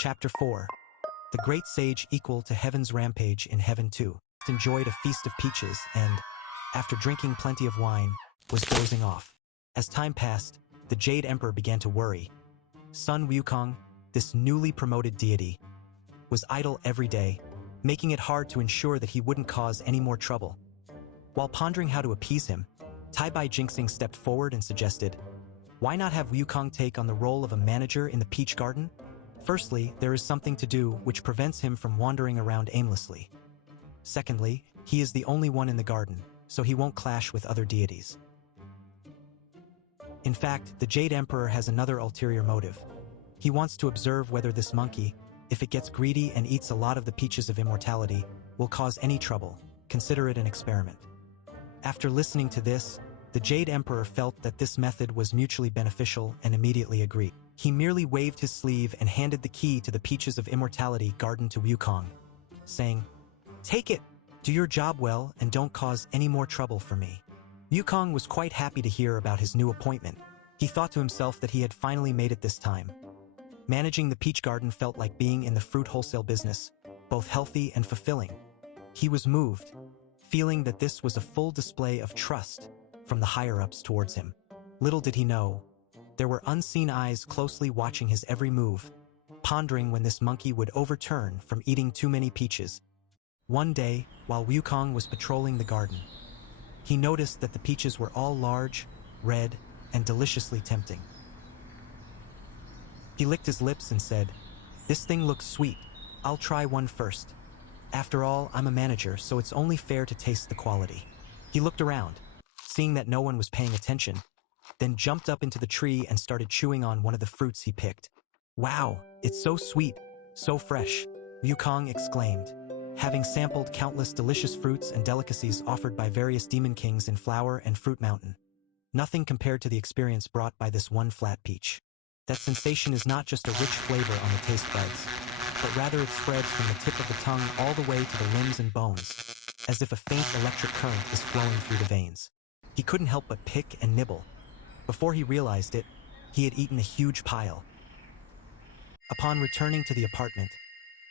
Chapter 4. The Great Sage equal to Heaven's Rampage in Heaven 2. Enjoyed a feast of peaches and, after drinking plenty of wine, was dozing off. As time passed, the Jade Emperor began to worry. Sun Wukong, this newly promoted deity, was idle every day, making it hard to ensure that he wouldn't cause any more trouble. While pondering how to appease him, Tai Bai Jinxing stepped forward and suggested, "Why not have Wukong take on the role of a manager in the Peach Garden? Firstly, there is something to do which prevents him from wandering around aimlessly. Secondly, he is the only one in the garden, so he won't clash with other deities. In fact, the Jade Emperor has another ulterior motive. He wants to observe whether this monkey, if it gets greedy and eats a lot of the peaches of immortality, will cause any trouble. Consider it an experiment." After listening to this, the Jade Emperor felt that this method was mutually beneficial and immediately agreed. He merely waved his sleeve and handed the key to the Peaches of Immortality garden to Wukong, saying, "Take it! Do your job well and don't cause any more trouble for me." Wukong was quite happy to hear about his new appointment. He thought to himself that he had finally made it this time. Managing the peach garden felt like being in the fruit wholesale business, both healthy and fulfilling. He was moved, feeling that this was a full display of trust from the higher-ups towards him. Little did he know, there were unseen eyes closely watching his every move, pondering when this monkey would overturn from eating too many peaches. One day, while Wukong was patrolling the garden, he noticed that the peaches were all large, red, and deliciously tempting. He licked his lips and said, "This thing looks sweet. I'll try one first. After all, I'm a manager, so it's only fair to taste the quality." He looked around, seeing that no one was paying attention, then jumped up into the tree and started chewing on one of the fruits he picked. "Wow, it's so sweet, so fresh," Wukong exclaimed, having sampled countless delicious fruits and delicacies offered by various demon kings in Flower and Fruit Mountain. Nothing compared to the experience brought by this one flat peach. That sensation is not just a rich flavor on the taste buds, but rather it spreads from the tip of the tongue all the way to the limbs and bones, as if a faint electric current is flowing through the veins. He couldn't help but pick and nibble. Before he realized it, he had eaten a huge pile. Upon returning to the apartment,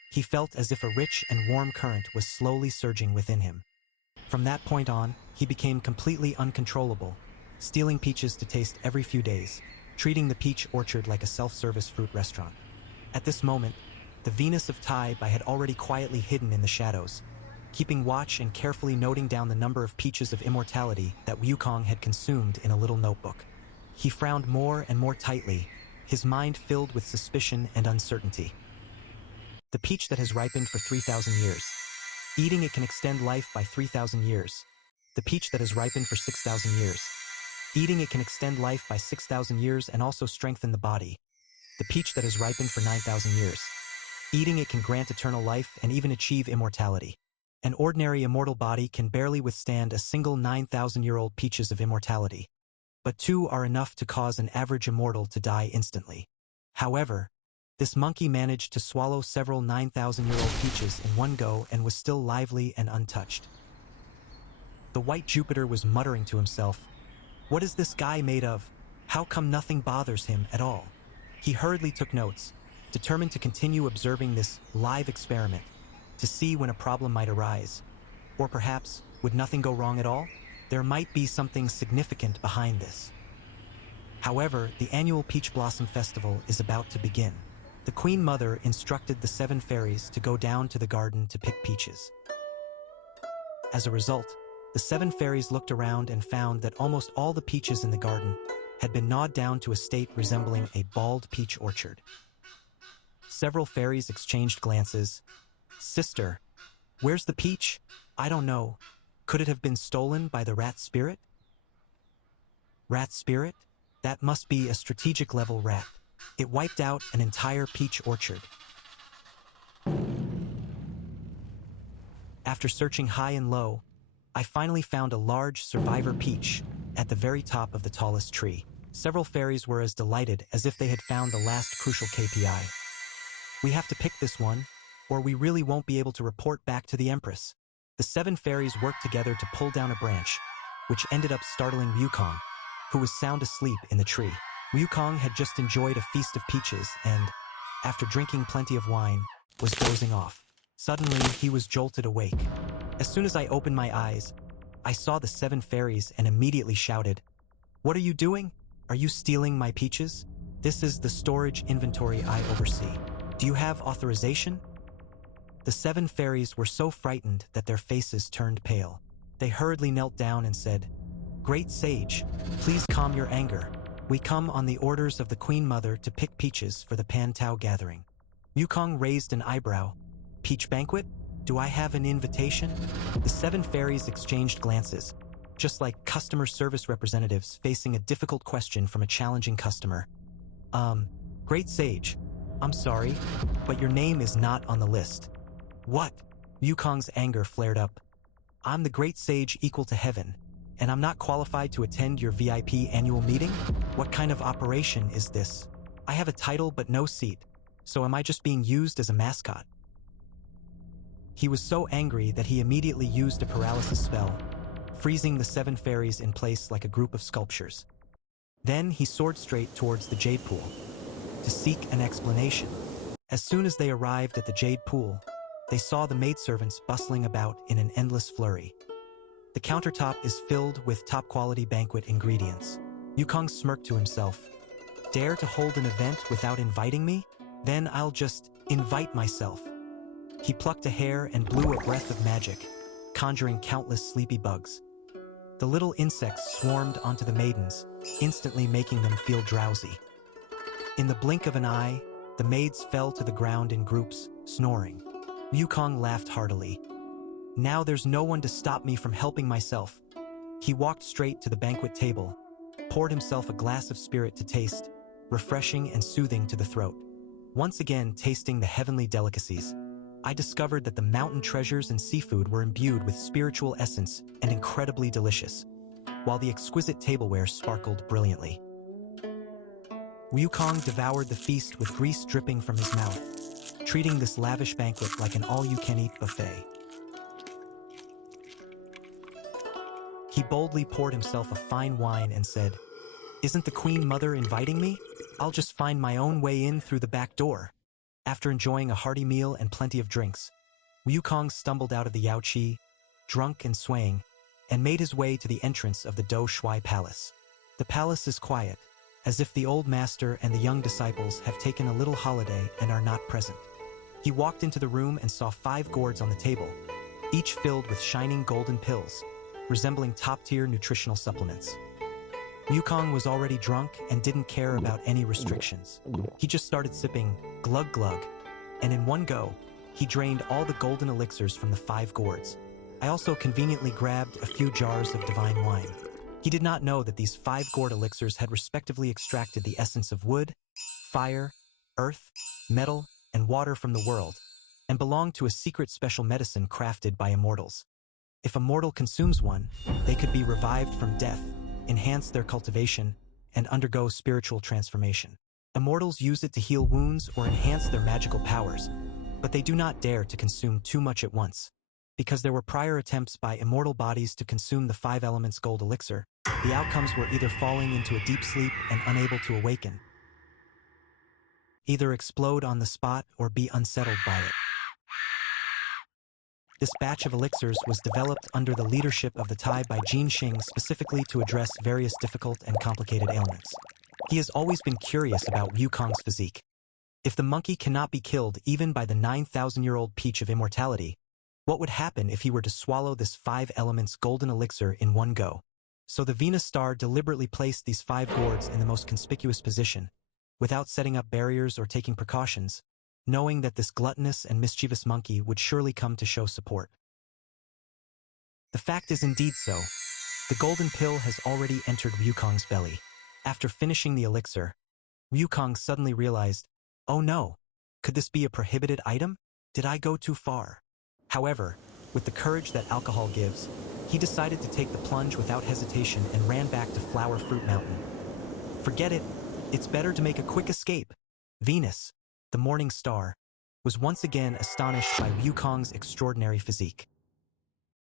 he felt as if a rich and warm current was slowly surging within him. From that point on, he became completely uncontrollable, stealing peaches to taste every few days, treating the peach orchard like a self-service fruit restaurant. At this moment, the Venus of Tai Bai had already quietly hidden in the shadows, keeping watch and carefully noting down the number of peaches of immortality that Wukong had consumed in a little notebook. He frowned more and more tightly, his mind filled with suspicion and uncertainty. The peach that has ripened for 3,000 years. Eating it can extend life by 3,000 years. The peach that has ripened for 6,000 years. Eating it can extend life by 6,000 years and also strengthen the body. The peach that has ripened for 9,000 years. Eating it can grant eternal life and even achieve immortality. An ordinary immortal body can barely withstand a single 9,000-year-old peaches of immortality, but two are enough to cause an average immortal to die instantly. However, this monkey managed to swallow several 9,000-year-old peaches in one go and was still lively and untouched. The White Jupiter was muttering to himself, "What is this guy made of? How come nothing bothers him at all?" He hurriedly took notes, determined to continue observing this live experiment, to see when a problem might arise. Or perhaps, would nothing go wrong at all? There might be something significant behind this. However, the annual Peach Blossom Festival is about to begin. The Queen Mother instructed the 7 fairies to go down to the garden to pick peaches. As a result, the 7 fairies looked around and found that almost all the peaches in the garden had been gnawed down to a state resembling a bald peach orchard. Several fairies exchanged glances. "Sister, where's the peach? I don't know. Could it have been stolen by the rat spirit?" "Rat spirit? That must be a strategic level rat. It wiped out an entire peach orchard." After searching high and low, I finally found a large survivor peach at the very top of the tallest tree. Several fairies were as delighted as if they had found the last crucial KPI. "We have to pick this one, or we really won't be able to report back to the Empress." The 7 fairies worked together to pull down a branch, which ended up startling Wukong, who was sound asleep in the tree. Wukong had just enjoyed a feast of peaches and, after drinking plenty of wine, was dozing off. Suddenly, he was jolted awake. As soon as I opened my eyes, I saw the 7 fairies and immediately shouted, "What are you doing? Are you stealing my peaches? This is the storage inventory I oversee. Do you have authorization?" The 7 fairies were so frightened that their faces turned pale. They hurriedly knelt down and said, "Great sage, please calm your anger. We come on the orders of the Queen Mother to pick peaches for the Pantao gathering." Wukong raised an eyebrow. "Peach banquet? Do I have an invitation?" The 7 fairies exchanged glances, just like customer service representatives facing a difficult question from a challenging customer. Great sage, I'm sorry, but your name is not on the list." "What?" Wukong's anger flared up. "I'm the great sage equal to heaven, and I'm not qualified to attend your VIP annual meeting? What kind of operation is this? I have a title but no seat, so am I just being used as a mascot?" He was so angry that he immediately used a paralysis spell, freezing the 7 fairies in place like a group of sculptures. Then he soared straight towards the jade pool to seek an explanation. As soon as they arrived at the jade pool, they saw the maidservants bustling about in an endless flurry. The countertop is filled with top-quality banquet ingredients. Wukong smirked to himself. "Dare to hold an event without inviting me? Then I'll just invite myself." He plucked a hair and blew a breath of magic, conjuring countless sleepy bugs. The little insects swarmed onto the maidens, instantly making them feel drowsy. In the blink of an eye, the maids fell to the ground in groups, snoring. Wukong laughed heartily. "Now there's no one to stop me from helping myself." He walked straight to the banquet table, poured himself a glass of spirit to taste, refreshing and soothing to the throat. Once again tasting the heavenly delicacies, I discovered that the mountain treasures and seafood were imbued with spiritual essence and incredibly delicious, while the exquisite tableware sparkled brilliantly. Wukong devoured the feast with grease dripping from his mouth, treating this lavish banquet like an all-you-can-eat buffet. He boldly poured himself a fine wine and said, "Isn't the Queen Mother inviting me? I'll just find my own way in through the back door." After enjoying a hearty meal and plenty of drinks, Wukong stumbled out of the Yaoqi, drunk and swaying, and made his way to the entrance of the Do Shui Palace. The palace is quiet, as if the old master and the young disciples have taken a little holiday and are not present. He walked into the room and saw 5 gourds on the table, each filled with shining golden pills, resembling top-tier nutritional supplements. Wukong was already drunk and didn't care about any restrictions. He just started sipping glug glug, and in one go, he drained all the golden elixirs from the 5 gourds. I also conveniently grabbed a few jars of divine wine. He did not know that these 5 gourd elixirs had respectively extracted the essence of wood, fire, earth, metal, and water from the world, and belonged to a secret special medicine crafted by immortals. If a mortal consumes one, they could be revived from death, enhance their cultivation, and undergo spiritual transformation. Immortals use it to heal wounds or enhance their magical powers, but they do not dare to consume too much at once. Because there were prior attempts by immortal bodies to consume the 5 elements gold elixir, the outcomes were either falling into a deep sleep and unable to awaken, either explode on the spot or be unsettled by it. This batch of elixirs was developed under the leadership of the Tai by Jin Xing specifically to address various difficult and complicated ailments. He has always been curious about Wukong's physique. If the monkey cannot be killed even by the 9,000-year-old peach of immortality, what would happen if he were to swallow this 5 elements golden elixir in one go? So the Venus star deliberately placed these 5 gourds in the most conspicuous position, without setting up barriers or taking precautions, knowing that this gluttonous and mischievous monkey would surely come to show support. The fact is indeed so. The golden pill has already entered Wukong's belly. After finishing the elixir, Wukong suddenly realized, "Oh no, could this be a prohibited item? Did I go too far?" However, with the courage that alcohol gives, he decided to take the plunge without hesitation and ran back to Flower Fruit Mountain. Forget it, it's better to make a quick escape. Venus, the morning star, was once again astonished by Wukong's extraordinary physique.